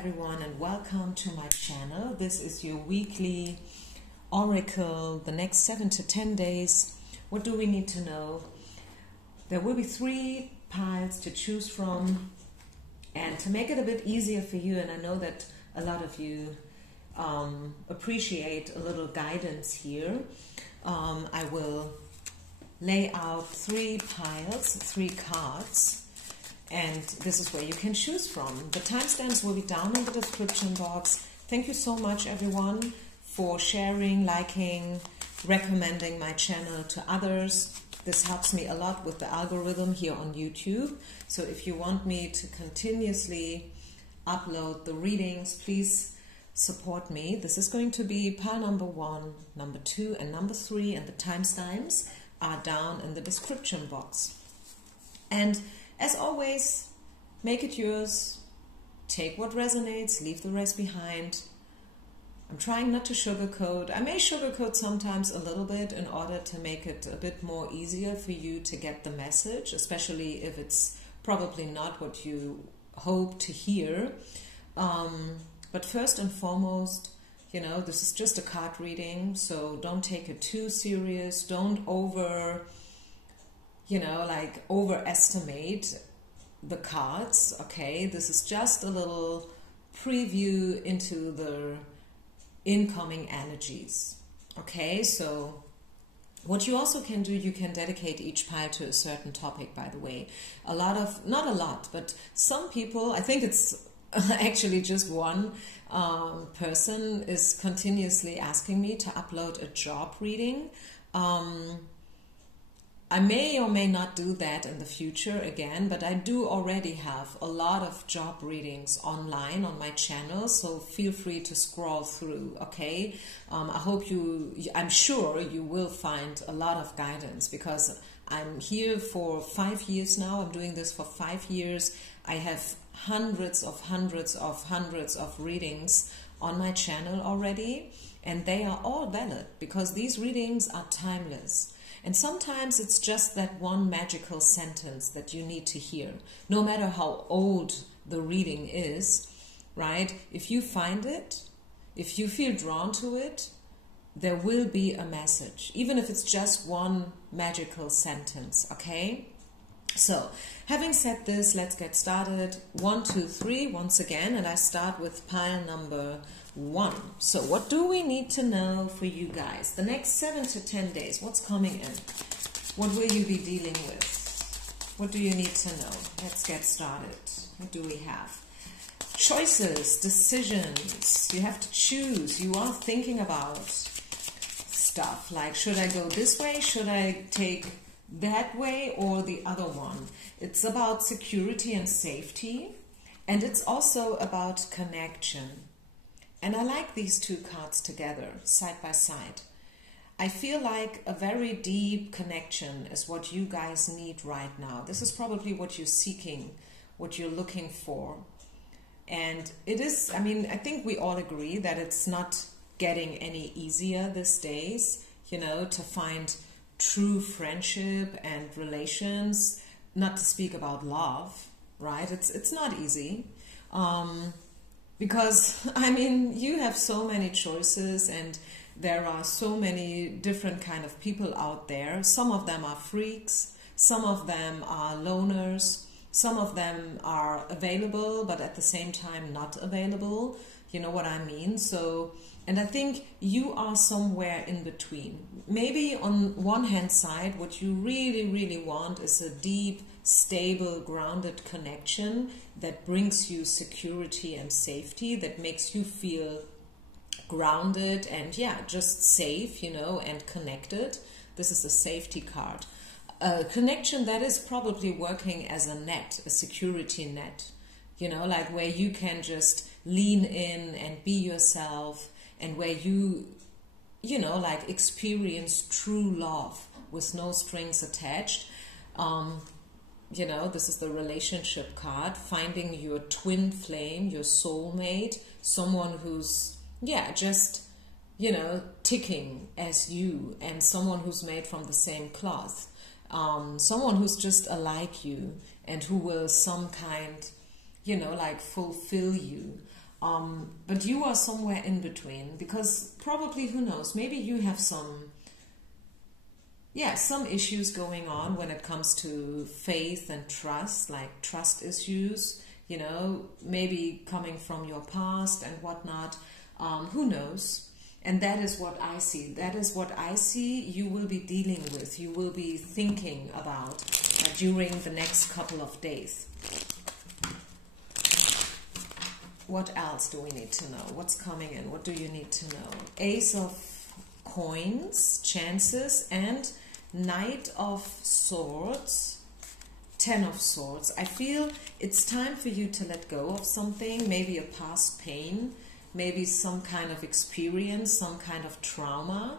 everyone and welcome to my channel. This is your weekly oracle, the next 7 to 10 days. What do we need to know? There will be 3 piles to choose from, and to make it a bit easier for you, and I know that a lot of you appreciate a little guidance here, I will lay out 3 piles, 3 cards, and this is where you can choose from. The timestamps will be down in the description box. Thank you so much, everyone, for sharing, liking, recommending my channel to others. This helps me a lot with the algorithm here on YouTube. So if you want me to continuously upload the readings, please support me. This is going to be pile number 1, number 2, and number 3, and the timestamps are down in the description box. And as always, make it yours. Take what resonates, leave the rest behind. I'm trying not to sugarcoat. I may sugarcoat sometimes a little bit in order to make it a bit more easier for you to get the message, especially if it's probably not what you hope to hear. But first and foremost, you know, this is just a card reading, so don't take it too serious. Don't overestimate the cards, okay? This is just a little preview into the incoming energies, okay? So what you also can do, you can dedicate each pile to a certain topic, by the way. Not a lot, but some people, I think it's actually just one person is continuously asking me to upload a job reading. I may or may not do that in the future again, but I do already have a lot of job readings online on my channel, so feel free to scroll through, okay? I'm sure you will find a lot of guidance, because I'm here for 5 years now. I'm doing this for 5 years. I have hundreds of readings on my channel already, and they are all valid because these readings are timeless. And sometimes it's just that one magical sentence that you need to hear, no matter how old the reading is, right? If you find it, if you feel drawn to it, there will be a message, even if it's just one magical sentence, okay? So, having said this, let's get started. 1, 2, 3, once again, and I start with pile number 1. So what do we need to know for you guys? The next 7 to 10 days, what's coming in? What will you be dealing with? What do you need to know? Let's get started. What do we have? Choices, decisions. You have to choose. You are thinking about stuff like, should I go this way? Should I take that way or the other one? It's about security and safety, and it's also about connection. And I like these 2 cards together, side by side. I feel like a very deep connection is what you guys need right now. This is probably what you're seeking, what you're looking for. And it is, I mean, I think we all agree that it's not getting any easier these days, you know, to find true friendship and relations, not to speak about love, right? It's not easy. Because, I mean, you have so many choices and there are so many different kind of people out there. Some of them are freaks, some of them are loners, some of them are available but at the same time not available. You know what I mean? So, and I think you are somewhere in between. Maybe on one hand side, what you really want is a deep, stable, grounded connection that brings you security and safety, that makes you feel grounded and, yeah, just safe, you know, and connected. This is a safety card. A connection that is probably working as a net, a security net, you know, like where you can just lean in and be yourself, and where you know, like experience true love with no strings attached. You know, this is the relationship card, finding your twin flame, your soulmate, someone who's, yeah, just, you know, ticking as you, and someone who's made from the same cloth. Someone who's just alike you and who will some kind, you know, like fulfill you. But you are somewhere in between, because probably, who knows, maybe you have some issues going on when it comes to faith and trust, like trust issues, you know, maybe coming from your past and whatnot. Who knows? And that is what I see. That is what I see you will be dealing with, you will be thinking about during the next couple of days. What else do we need to know? What's coming in? What do you need to know? Ace of Coins, chances, and Knight of Swords, Ten of Swords. I feel it's time for you to let go of something, maybe a past pain, maybe some kind of experience, some kind of trauma.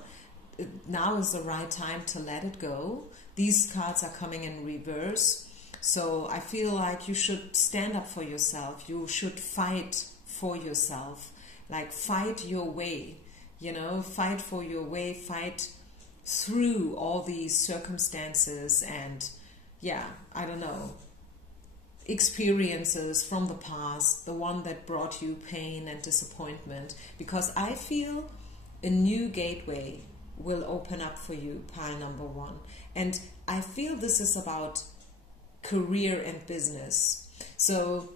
Now is the right time to let it go. These cards are coming in reverse. So I feel like you should stand up for yourself. You should fight for yourself. Like, fight your way. You know, fight for your way. Fight through all these circumstances and, yeah, I don't know, experiences from the past, the one that brought you pain and disappointment. Because I feel a new gateway will open up for you, pile number one. And I feel this is about career and business. So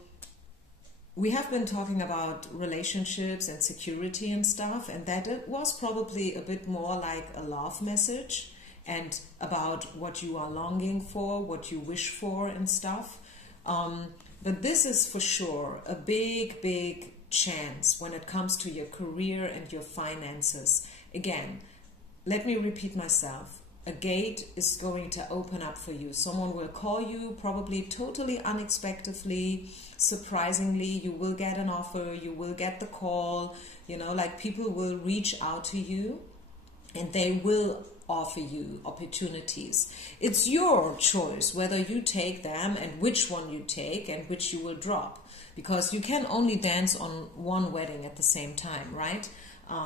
we have been talking about relationships and security and stuff, and that it was probably a bit more like a love message and about what you are longing for, what you wish for and stuff. But this is for sure a big, big chance when it comes to your career and your finances. Again, let me repeat myself. A gate is going to open up for you. Someone will call you, probably totally unexpectedly, surprisingly. You will get an offer, you will get the call, you know, like people will reach out to you and they will offer you opportunities. It's your choice whether you take them and which one you take and which you will drop, because you can only dance on one wedding at the same time, right?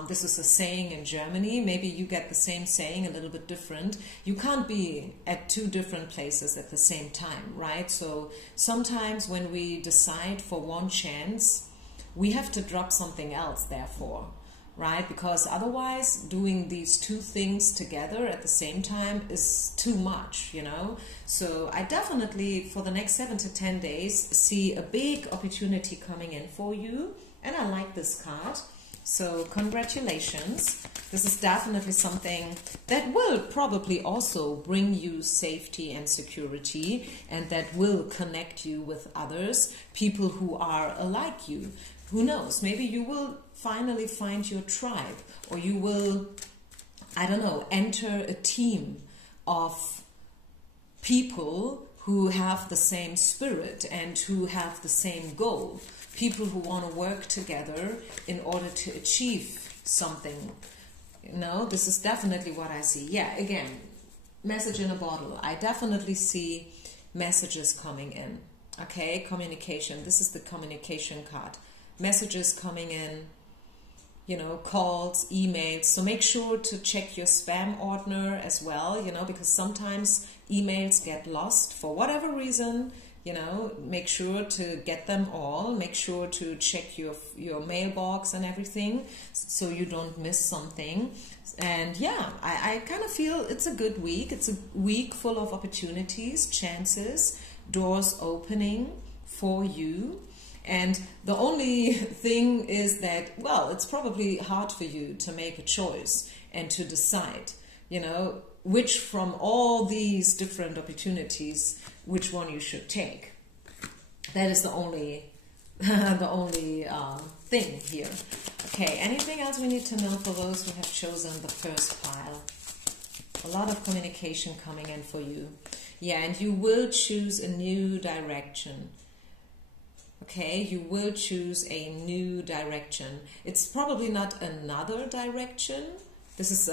This is a saying in Germany. Maybe you get the same saying, a little bit different. You can't be at two different places at the same time, right? So sometimes when we decide for one chance, we have to drop something else, therefore, right? Because otherwise doing these two things together at the same time is too much, you know? So I definitely, for the next 7 to 10 days, see a big opportunity coming in for you. And I like this card. So congratulations. This is definitely something that will probably also bring you safety and security, and that will connect you with others, people who are alike you. Who knows, maybe you will finally find your tribe, or you will, I don't know, enter a team of people who have the same spirit and who have the same goal. People who want to work together in order to achieve something. You know, this is definitely what I see. Yeah, again, message in a bottle. I definitely see messages coming in. Okay, communication. This is the communication card. Messages coming in, you know, calls, emails. So make sure to check your spam ordner as well, you know, because sometimes emails get lost for whatever reason. You know, make sure to get them all. Make sure to check your mailbox and everything so you don't miss something. And yeah, I kind of feel it's a good week. It's a week full of opportunities, chances, doors opening for you. And the only thing is that, well, it's probably hard for you to make a choice and to decide, you know, which from all these different opportunities, which one you should take. That is the only thing here. Okay, anything else we need to know for those who have chosen the first pile? A lot of communication coming in for you. Yeah, and you will choose a new direction. Okay, you will choose a new direction. It's probably not another direction. This is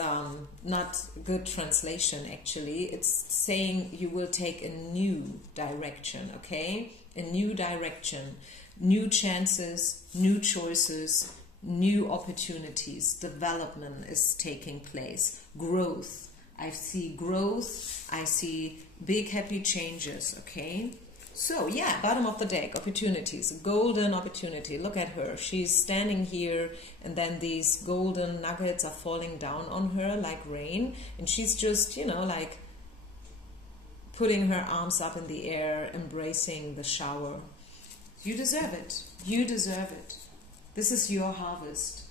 not good translation, actually. It's saying you will take a new direction, okay? A new direction, new chances, new choices, new opportunities. Development is taking place. Growth. I see growth. I see big happy changes, okay? So, yeah, bottom of the deck, opportunities, golden opportunity. Look at her. She's standing here, and then these golden nuggets are falling down on her like rain. And she's just, you know, like putting her arms up in the air, embracing the shower. You deserve it. You deserve it. This is your harvest.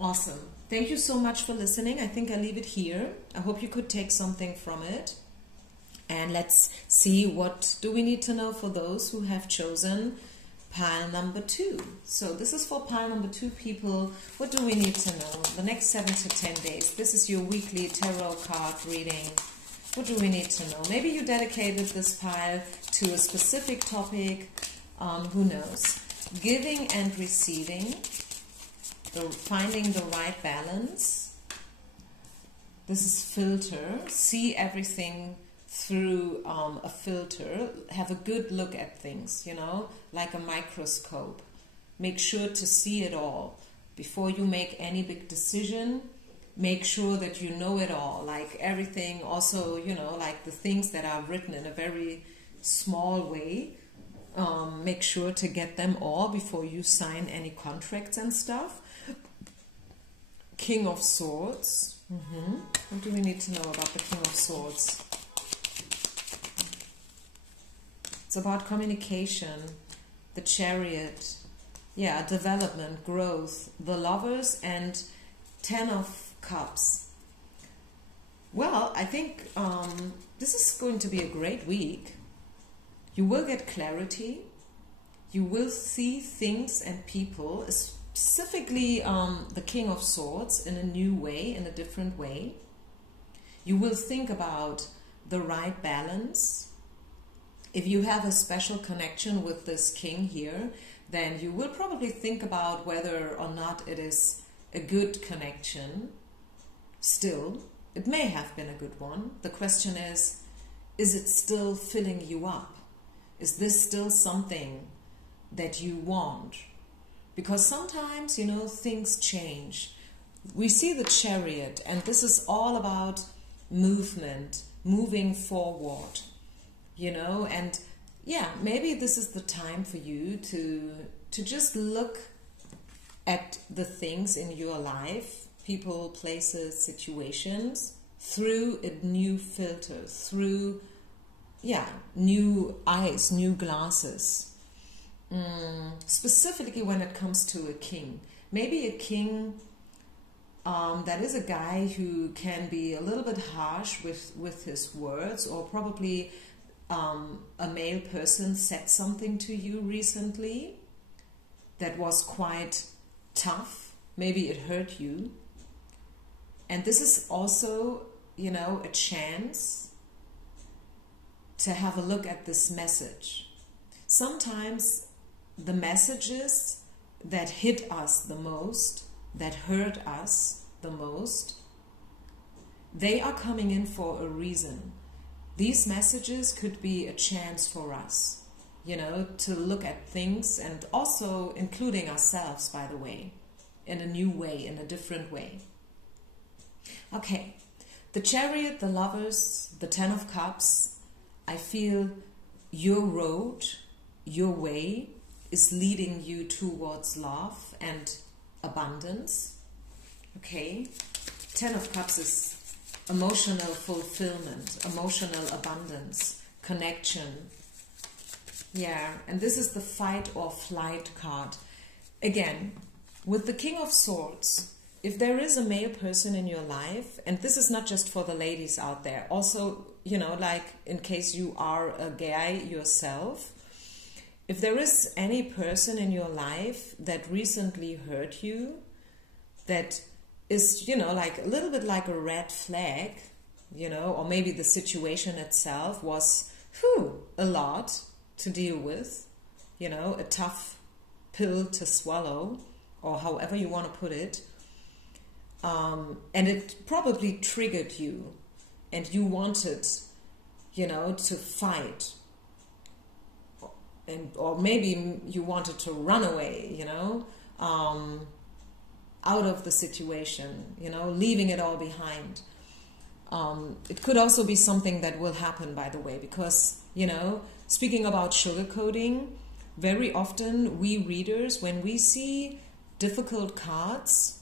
Awesome. Thank you so much for listening. I think I'll leave it here. I hope you could take something from it. And let's see, what do we need to know for those who have chosen pile number 2. So this is for pile number 2 people. What do we need to know? The next 7 to 10 days. This is your weekly tarot card reading. What do we need to know? Maybe you dedicated this pile to a specific topic. Who knows? Giving and receiving. Finding the right balance. This is filter. See everything through a filter. Have a good look at things, you know, like a microscope. Make sure to see it all. Before you make any big decision, make sure that you know it all, like everything. Also, you know, like the things that are written in a very small way. Make sure to get them all before you sign any contracts and stuff. King of Swords. What do we need to know about the King of Swords? It's about communication, the Chariot, yeah, development, growth, the Lovers, and 10 of Cups. Well, I think this is going to be a great week. You will get clarity. You will see things and people, specifically the King of Swords, in a new way, in a different way. You will think about the right balance. If you have a special connection with this king here, then you will probably think about whether or not it is a good connection. Still, it may have been a good one. The question is it still filling you up? Is this still something that you want? Because sometimes, you know, things change. We see the Chariot, and this is all about movement, moving forward. You know, and yeah, maybe this is the time for you to just look at the things in your life, people, places, situations, through a new filter, through, yeah, new eyes, new glasses. Specifically when it comes to a king. Maybe a king that is a guy who can be a little bit harsh with his words, or probably a male person said something to you recently that was quite tough. Maybe it hurt you. And this is also, you know, a chance to have a look at this message. Sometimes the messages that hit us the most, that hurt us the most, they are coming in for a reason. These messages could be a chance for us, you know, to look at things, and also including ourselves, by the way, in a new way, in a different way. Okay, the Chariot, the Lovers, the 10 of Cups. I feel your road, your way is leading you towards love and abundance. Okay, 10 of Cups is emotional fulfillment, emotional abundance, connection. Yeah, and this is the fight or flight card. Again, with the King of Swords, if there is a male person in your life, and this is not just for the ladies out there, also, you know, like in case you are a guy yourself, if there is any person in your life that recently hurt you, that is, you know, like a little bit like a red flag, you know, or maybe the situation itself was a lot to deal with, you know, a tough pill to swallow, or however you want to put it, and it probably triggered you, and you wanted, you know, to fight, or maybe you wanted to run away, you know, out of the situation, you know, leaving it all behind. It could also be something that will happen, by the way, because, you know, Speaking about sugarcoating, very often we readers, when we see difficult cards,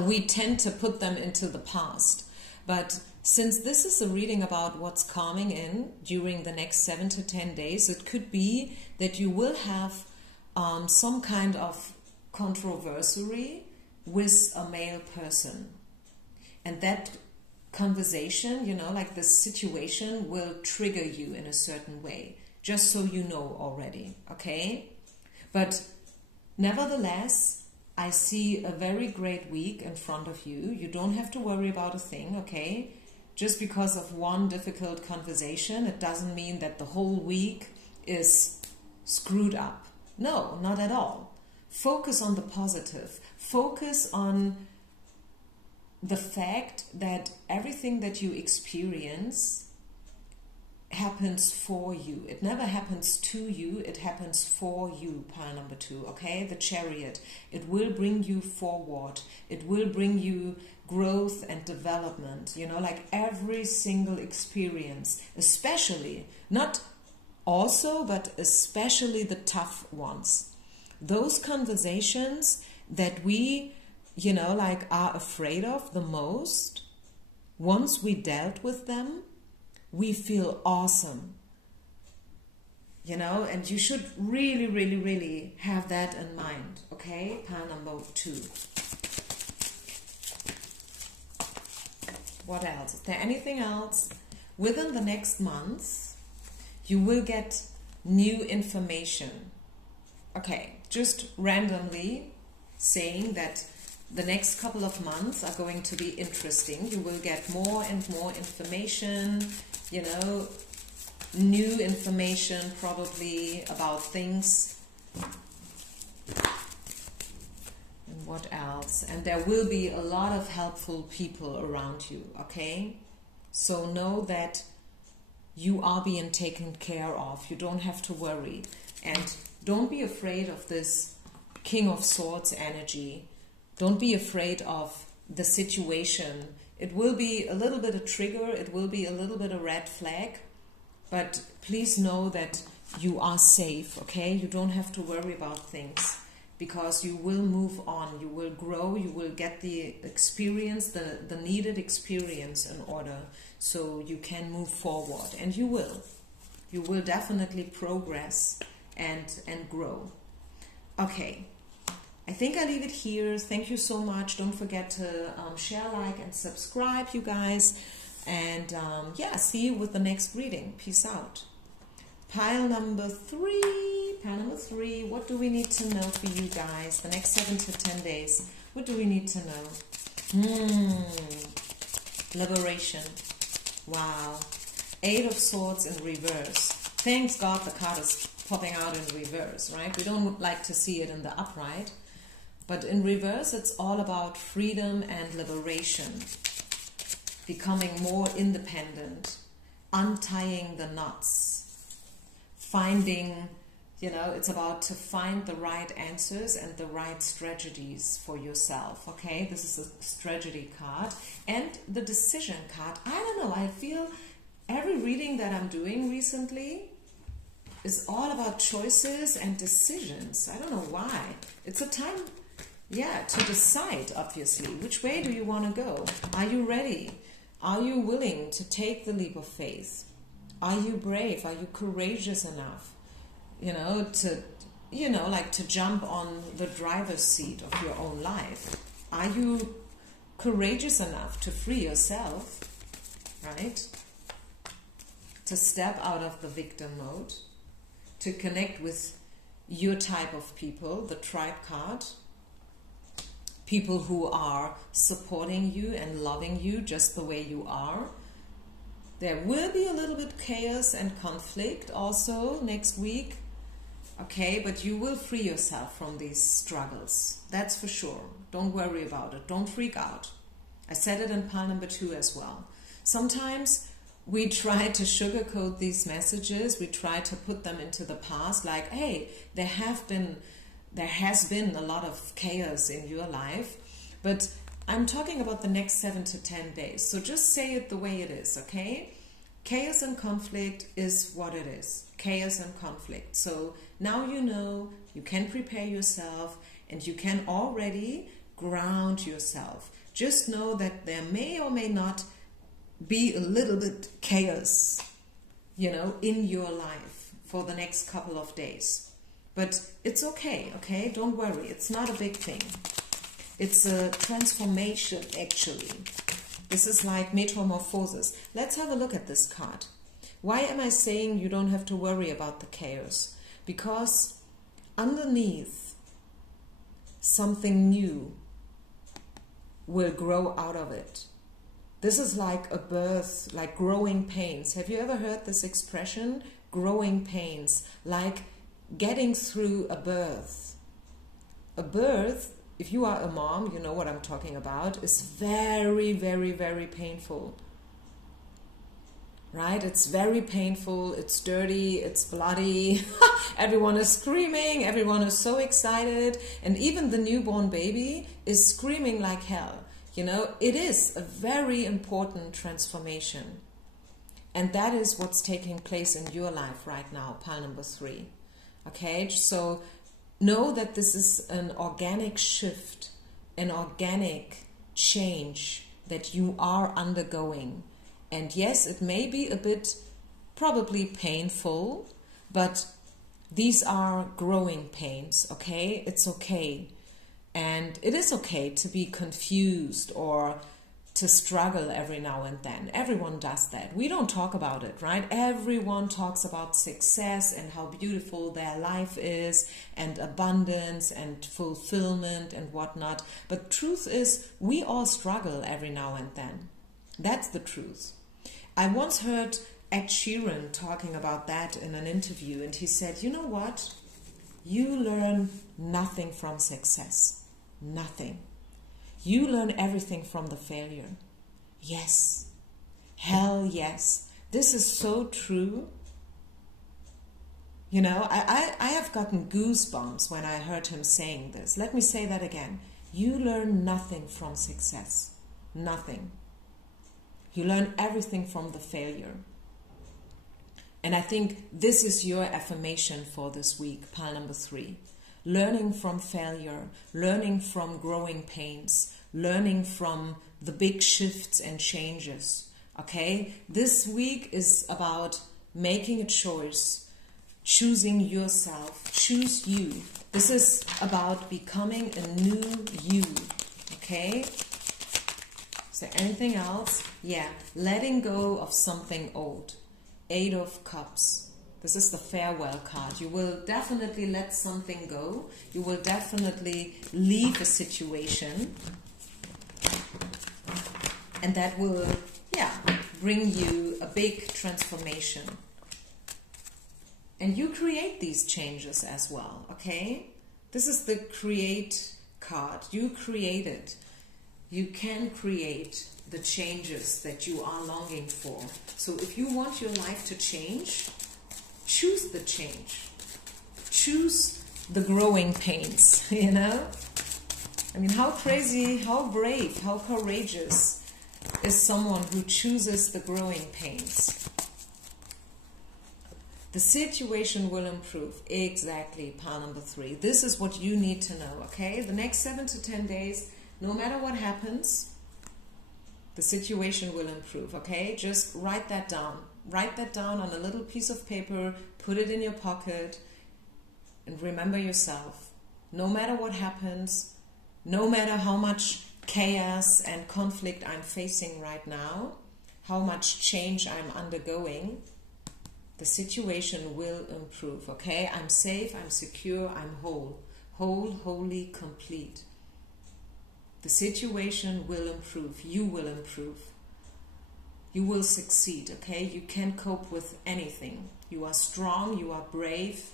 we tend to put them into the past. But since this is a reading about what's coming in during the next 7 to 10 days, it could be that you will have some kind of controversy with a male person. And that conversation, you know, like this situation will trigger you in a certain way, just so you know already, okay? But nevertheless, I see a very great week in front of you. You don't have to worry about a thing, okay? Just because of one difficult conversation, it doesn't mean that the whole week is screwed up. No, not at all. Focus on the positive. Focus on the fact that everything that you experience happens for you. It never happens to you, it happens for you. Pile number 2, okay? The Chariot. It will bring you forward. It will bring you growth and development. You know, like every single experience, especially, not also, but especially the tough ones. Those conversations that we, you know, like are afraid of the most, once we dealt with them, we feel awesome, you know, and you should really, really, really have that in mind, okay? Pile number 2. What else? Is there anything else? Within the next month, you will get new information. Okay, just randomly saying that the next couple of months are going to be interesting. You will get more and more information, you know, new information probably about things. And what else? And there will be a lot of helpful people around you, okay? So know that you are being taken care of. You don't have to worry. And don't be afraid of this King of Swords energy. Don't be afraid of the situation. It will be a little bit a trigger, it will be a little bit a red flag, but please know that you are safe, okay? You don't have to worry about things, because you will move on, you will grow, you will get the experience, the needed experience in order so you can move forward, and you will. You will definitely progress and grow. Okay. I think I leave it here. Thank you so much. Don't forget to share, like, and subscribe, you guys. And yeah, see you with the next reading. Peace out. Pile number 3. Pile number 3. What do we need to know for you guys? The next 7 to 10 days. What do we need to know? Liberation. Wow. 8 of Swords in reverse. Thanks God the card is popping out in reverse, right? We don't like to see it in the upright. But in reverse, it's all about freedom and liberation, becoming more independent, untying the knots, finding, you know, it's about to find the right answers and the right strategies for yourself, okay? This is a strategy card. And the decision card, I don't know, I feel every reading that I'm doing recently is all about choices and decisions. I don't know why. It's a time... yeah, to decide, obviously. Which way do you want to go? Are you ready? Are you willing to take the leap of faith? Are you brave? Are you courageous enough, you know, to, you know, like to jump on the driver's seat of your own life? Are you courageous enough to free yourself, right? To step out of the victim mode, to connect with your type of people, the tribe card, people who are supporting you and loving you just the way you are. There will be a little bit chaos and conflict also next week, okay, but you will free yourself from these struggles, that's for sure. Don't worry about it, don't freak out. I said it in pile number 2 as well. Sometimes we try to sugarcoat these messages, we try to put them into the past, like, hey, there has been a lot of chaos in your life, but I'm talking about the next 7 to 10 days. So just say it the way it is, okay? chaos and conflict is what it is. Chaos and conflict. So now you know, you can prepare yourself and you can already ground yourself. Just know that there may or may not be a little bit chaos, you know, in your life for the next couple of days. But it's okay, okay? Don't worry. It's not a big thing. It's a transformation, actually. This is like metamorphosis. Let's have a look at this card. Why am I saying you don't have to worry about the chaos? Because underneath, something new will grow out of it. This is like a birth, like growing pains. Have you ever heard this expression? Growing pains, like getting through a birth. A birth, if you are a mom, you know what I'm talking about, is very, very, very painful. Right? It's very painful, it's dirty, it's bloody, everyone is screaming, everyone is so excited, and even the newborn baby is screaming like hell. You know, it is a very important transformation. And that is what's taking place in your life right now, pile number 3. Okay, so know that this is an organic shift, an organic change that you are undergoing. And yes, it may be a bit probably painful, but these are growing pains, okay? It's okay. And it is okay to be confused or to struggle every now and then. Everyone does that. We don't talk about it, right? Everyone talks about success and how beautiful their life is and abundance and fulfillment and whatnot. But truth is, we all struggle every now and then. That's the truth. I once heard Ed Sheeran talking about that in an interview, and he said, you know what? You learn nothing from success. Nothing. You learn everything from the failure. Yes. Hell yes. This is so true. You know, I have gotten goosebumps when I heard him saying this. Let me say that again. You learn nothing from success. Nothing. You learn everything from the failure. And I think this is your affirmation for this week, pile number 3. Learning from failure, learning from growing pains, learning from the big shifts and changes. Okay? This week is about making a choice, choosing yourself, choose you. This is about becoming a new you. Okay? Is there anything else? Yeah, letting go of something old. 8 of Cups. This is the farewell card. You will definitely let something go. You will definitely leave a situation. And that will, yeah, bring you a big transformation. And you create these changes as well, okay? This is the create card. You create it. You can create the changes that you are longing for. So if you want your life to change, choose the change. Choose the growing pains, you know? I mean, how crazy, how brave, how courageous is someone who chooses the growing pains? The situation will improve. Exactly, pile number 3. This is what you need to know, okay? The next 7 to 10 days, no matter what happens, the situation will improve, okay? Just write that down. Write that down on a little piece of paper, put it in your pocket, and remember yourself. No matter what happens, no matter how much chaos and conflict I'm facing right now, how much change I'm undergoing, the situation will improve, okay? I'm safe, I'm secure, I'm whole. Whole, wholly, complete. The situation will improve. You will improve. You will succeed, okay? You can cope with anything. You are strong, you are brave.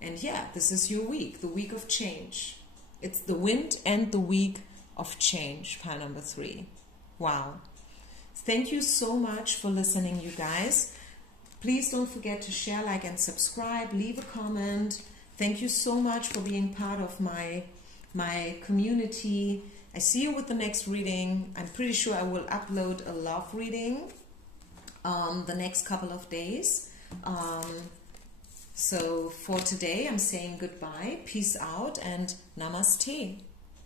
And yeah, this is your week, the week of change. It's the wind and the week of change, pile number 3. Wow. Thank you so much for listening, you guys. Please don't forget to share, like, and subscribe. Leave a comment. Thank you so much for being part of my community. I see you with the next reading. I'm pretty sure I will upload a love reading the next couple of days. So for today, I'm saying goodbye, peace out, and namaste.